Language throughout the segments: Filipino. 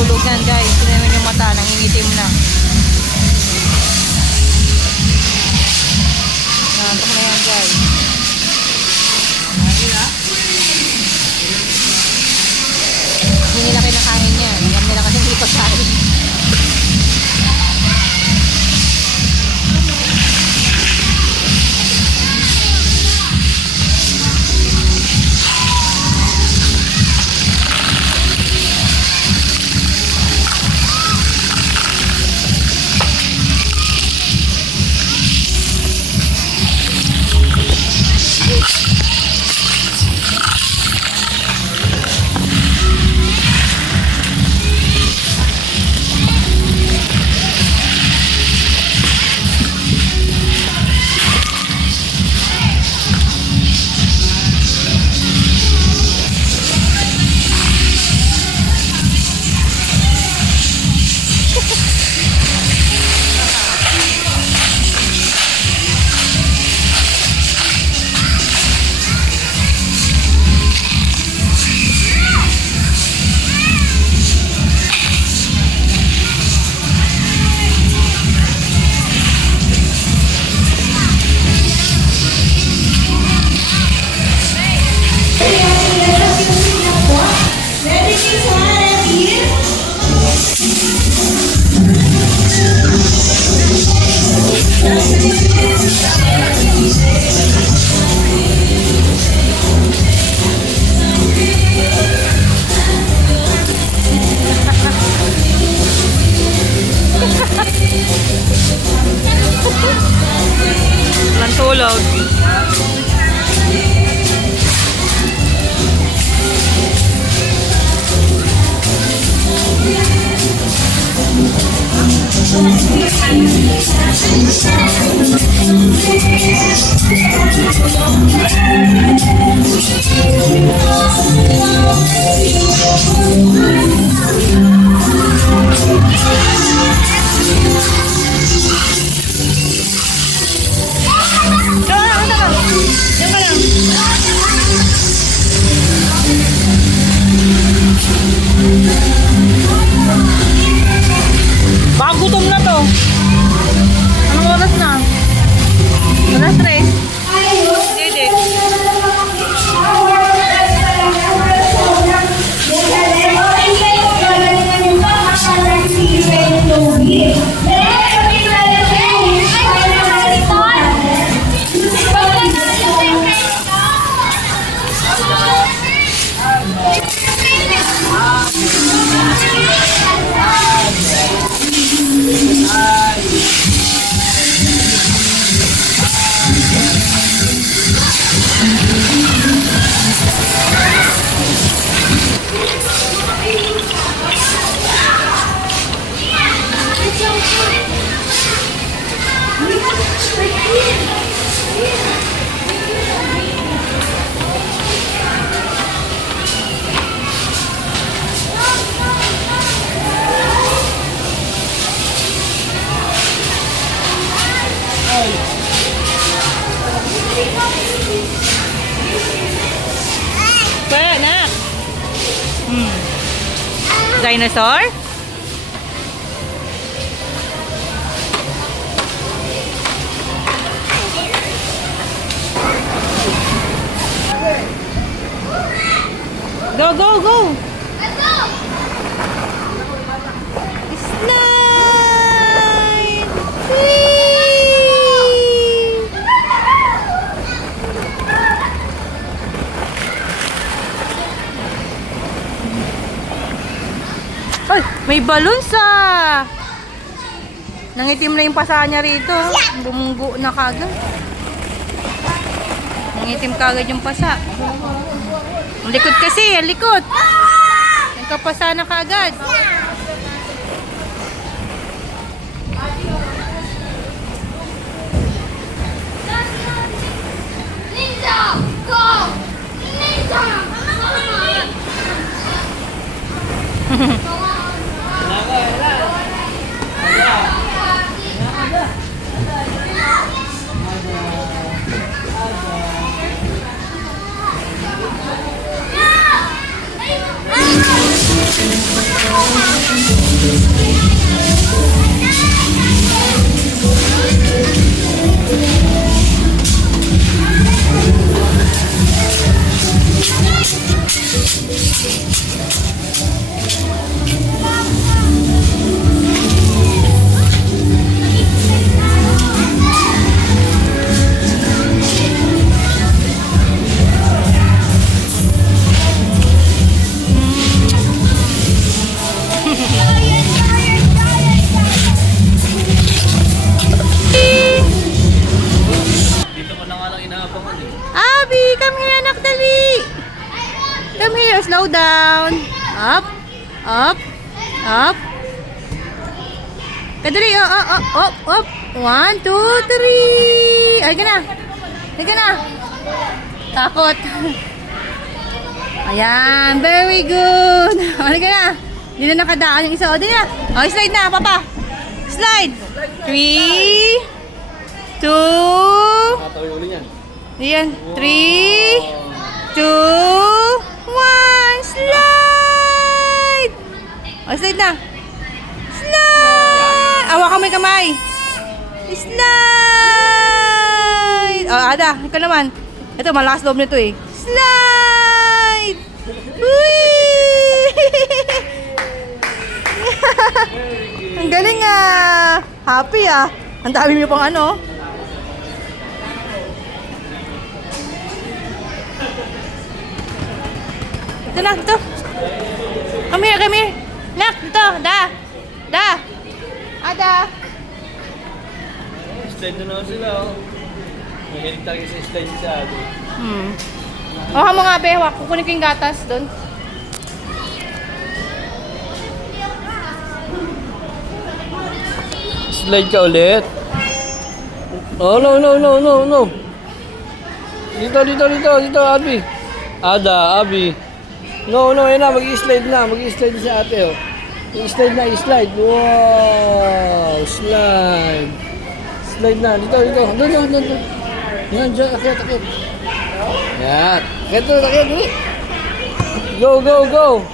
natutulog yan guys. Tingnan yung mata, nangingitim na. Nantok na yan guys. Hindi nila kinakain yan. Alam nila kasi hindi pagkain. Tulog. Baka gutom na to. Anong oras na? Alas 3. Hindi. Dinosaur? Go, go, go! Let's go! Slide! Whee! Ay, may balloons ah! Nangitim na yung pasa niya rito. Bumunggo na kagad. Nangitim kagad yung pasa. Ang likod kasi, ang likod. Nagkapasa na kagad. Ninja! Go! Ninja! Thank you. come here, anak, dali. Come here, slow down. Up, up, up. Kadali, up. 1, 2, 3. Ay ka na. Ay ka na. Takot. Ayan, very good. Ay ka na. Hindi na nakadaan yung isa. O, di na. O, slide na, papa. Slide. 3, 2, Nakatawi uli yan. ayan, 3, 2, 1, slide! O, slide na. Slide! Awa mo yung kamay. Slide! O, Ada, ikaw naman. Ito, malakas loob nito eh. Slide! Whee! Ang galing ah. Happy ah. Ang dami mo pang ano. Ito na, ito. Come here, come here. Nak, ito. Da. Ada. Slide na naman sila, oh. Mahilig tayo sa slide sa atin. O, mo nga, be. Kukunin ko yung gatas doon. Slide ka ulit. Oh, no. Dito, Abi. Ada, Abi. No, yan na. Mag-i-slide na. Mag-i-slide na si ate, oh. I-slide na, i-slide. Wow, slide. Slide na. Dito. Doon. Yan, dyan. Akit. Yan. Akit. Go. Go.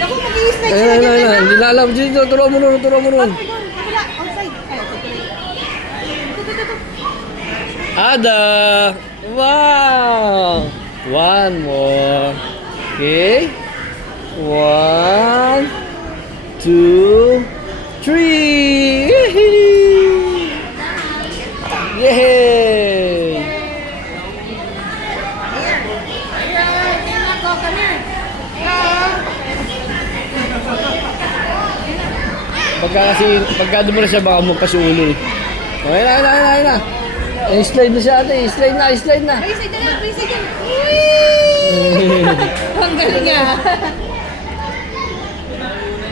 Naku, mag-i-slide Ayun. Hindi na alam. Dito, turuan mo nun. Ada! Wow! One more. Okay. 1, 2, 3. Yay! Pagka dumura siya baka magkasulo. Okay na. I-slide na siya ate. I-slide na. Slide na. Whee! Ang galing ah.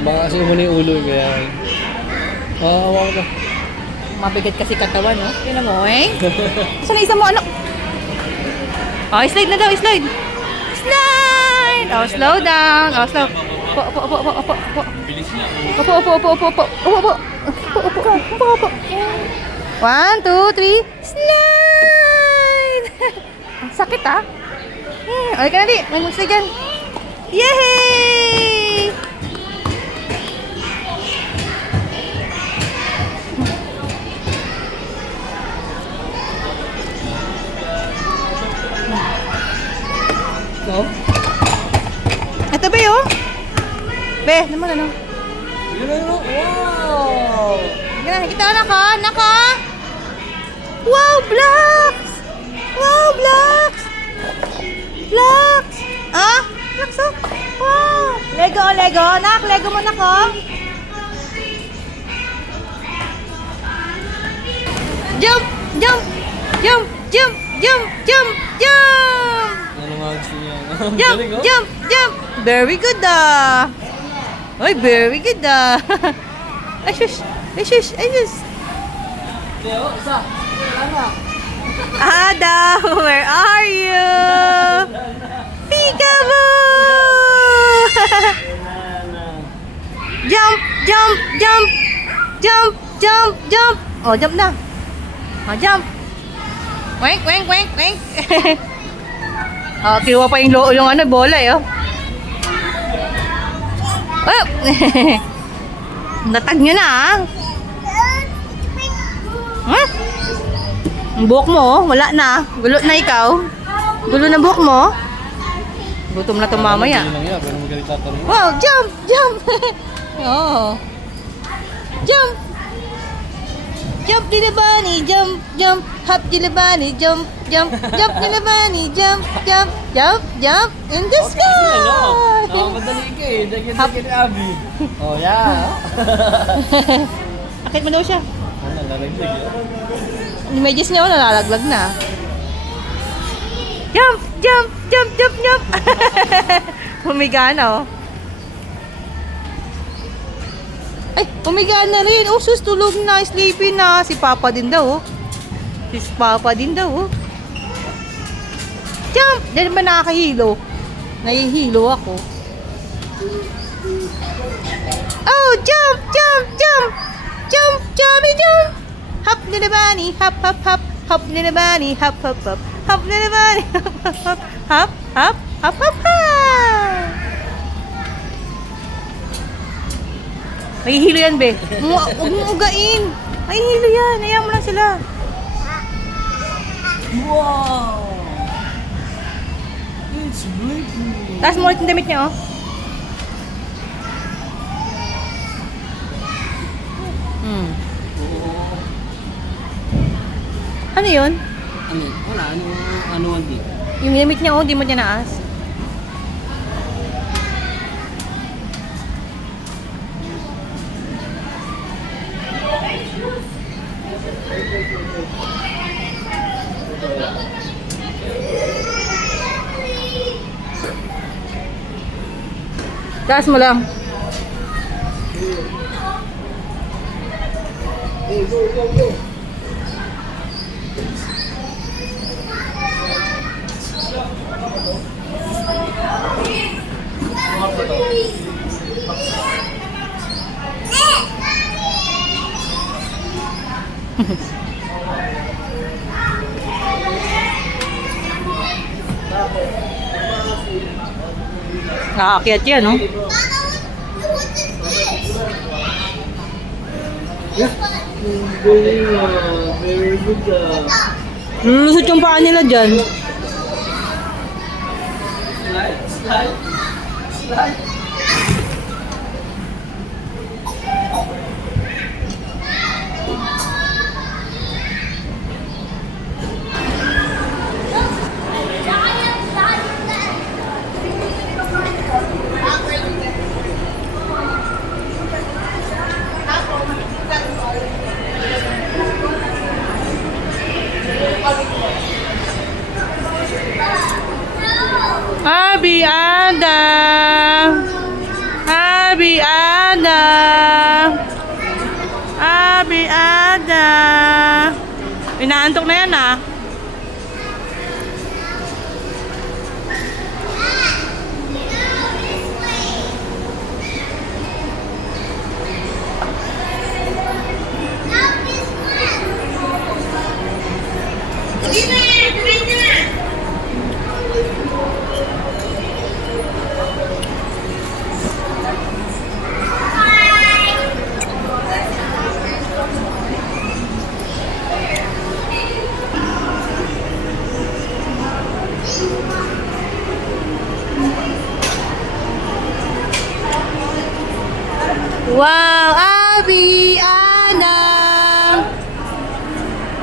Baka kasi muna yung ulo kaya. Hawa ko. Mabigat kasi katawan, no? Tingnan mo, eh. Saan isa mo, ano? Oh, slide na daw, slide. Slide! Oh, slow down. Oh, slow. Opo. Bilis niya. Opo. 1, 2, 3, slide! Ang sakit, ah. Okay ka na, di. May mag-slide dyan. Yay! No? Ito ba yun? Be, naman ano? Yun. Wow! Yan, kita nako. Wow, blocks! Blocks! Ah, blocks oh. Wow! Lego. Nak, Lego mo nako. Jump! Ano nga gusto niya? Jump! Very good ah. Oy, very good ah. Ay, shush. Isa. Ada, where are you? Peekaboo! Jump! Oh, jump na. Oh, jump. Wink. Oh, kinuha pa yung ano, bola eh, oh. Oh! Natag nyo na, ah. Huh? Ang buhok mo, oh, wala na. Gulo na ikaw. Gulo na buhok mo. Gutom na to mamaya. Hindi lang yan, pero magalit tatanong. Wow, jump! Oh. Jump! jump, little bunny, jump, jump, hop, little bunny, jump, jump, jump, little bunny, jump, jump, jump, jump, in the sky! Madali ka eh. Dagyan-dagyan ni Abby. Oh, yeah. Akit mo daw siya. Ano, lalaglag yun. Yung medyas niya, nalalaglag na. Jump, jump, jump, jump, jump. Humiga na, oh. Ay, humiga na rin. Oh, sus, tulog na. Sleepy na. Si Papa din daw, oh. Si Papa din daw, oh. Jump! Diyan ba nakakahilo? Nahihilo ako. Oh, jump, jump, jump! Jump, jumpy, jump! Hop, little bunny, hop, hop, hop. Hop, little bunny, hop, hop, hop. Hop, little bunny, hop, hop, hop. Hop, hop, hop, hop, hop. Mahihilo yan, be. Huwag mong ugain. Mahihilo yan. Hayaan mo lang sila. Wow! It's really... Taas mo ulit yung damit niya, oh. Hmm. Ano yun? Ano? Wala. Ano ang di? Yung damit niya, oh. Di mo niya naas. Taas mo lang. Hey, go, go, go! Nakaakyat yan, no? Yeah. Very good. Lulusot yung paa nila dyan. Slide, slide, slide. Abi Adam! Abi Adam! Abi Adam! Inaantok na yan, ah. Wow, Abi Adam!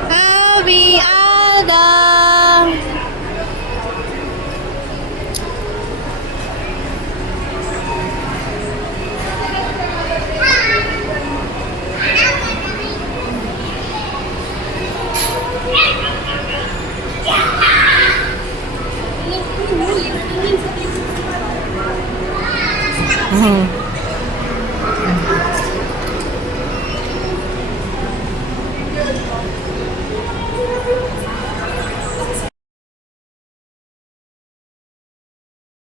Abi Adam! Hmm.